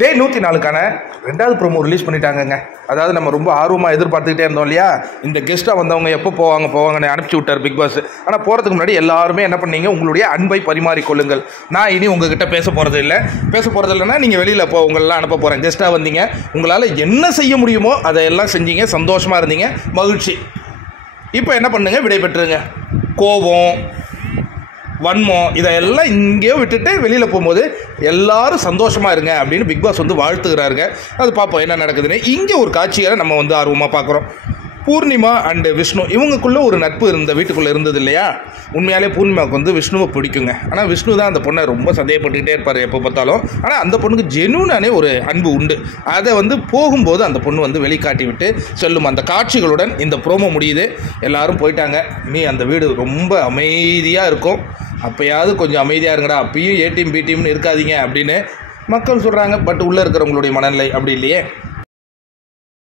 டே 104க்கான 2வது promo release பண்ணிட்டாங்கங்க. அதாவது நம்ம ரொம்ப ஆர்வமாக எதிர்பார்த்துக்கிட்டே இருந்தோம் இல்லையா, இந்த கெஸ்ட்டாக வந்தவங்க எப்போ போவாங்கன்னு அனுப்பிச்சி விட்டார் பிக் பாஸ். ஆனால் போகிறதுக்கு முன்னாடி எல்லாருமே என்ன பண்ணீங்க, உங்களுடைய அன்பை பரிமாறிக்கொள்ளுங்கள். நான் இனி உங்ககிட்ட பேச போகிறது இல்லைன்னா நீங்கள் வெளியில் உங்களெல்லாம் அனுப்ப போகிறேன். கெஸ்ட்டாக வந்தீங்க, உங்களால் என்ன செய்ய முடியுமோ அதை எல்லாம் செஞ்சீங்க, சந்தோஷமாக இருந்தீங்க, மகிழ்ச்சி. இப்போ என்ன பண்ணுங்க, விடை பெற்றுங்க. கோபம், வன்மம் இதெல்லாம் இங்கேயோ விட்டுட்டு வெளியில் போகும்போது எல்லாரும் சந்தோஷமாக இருங்க அப்படின்னு பிக் பாஸ் வாழ்த்துகிறாருங்க. அது பார்ப்போம் என்ன நடக்குதுன்னு. இங்கே ஒரு காட்சியை நம்ம ஆர்வமாக பார்க்குறோம். பூர்ணிமா அண்டு விஷ்ணு இவங்களுக்குள்ளே ஒரு நட்பு இந்த வீட்டுக்குள்ளே இருந்தது இல்லையா. உண்மையாலே பூர்ணிமாவுக்கு விஷ்ணுவை பிடிக்குங்க. ஆனால் விஷ்ணு தான் அந்த பொண்ணை ரொம்ப சந்தேகப்பட்டுக்கிட்டே இருப்பார் எப்போ பார்த்தாலும். ஆனால் அந்த பொண்ணுக்கு ஜென்யூனானே ஒரு அன்பு உண்டு. அதை போகும்போது அந்த பொண்ணு வெளிக்காட்டி விட்டு செல்லும். அந்த காட்சிகளுடன் இந்த ப்ரோமோ முடியுது. எல்லாரும் போயிட்டாங்க. இனி அந்த வீடு ரொம்ப அமைதியாக இருக்கும். அப்போயாவது கொஞ்சம் அமைதியாக இருங்கடா, அப்பயும் ஏ டீம் பி டீம்னு இருக்காதீங்க அப்படின்னு மக்கள் சொல்கிறாங்க. பட் உள்ளே இருக்கிறவங்களுடைய மனநிலை அப்படி இல்லையே.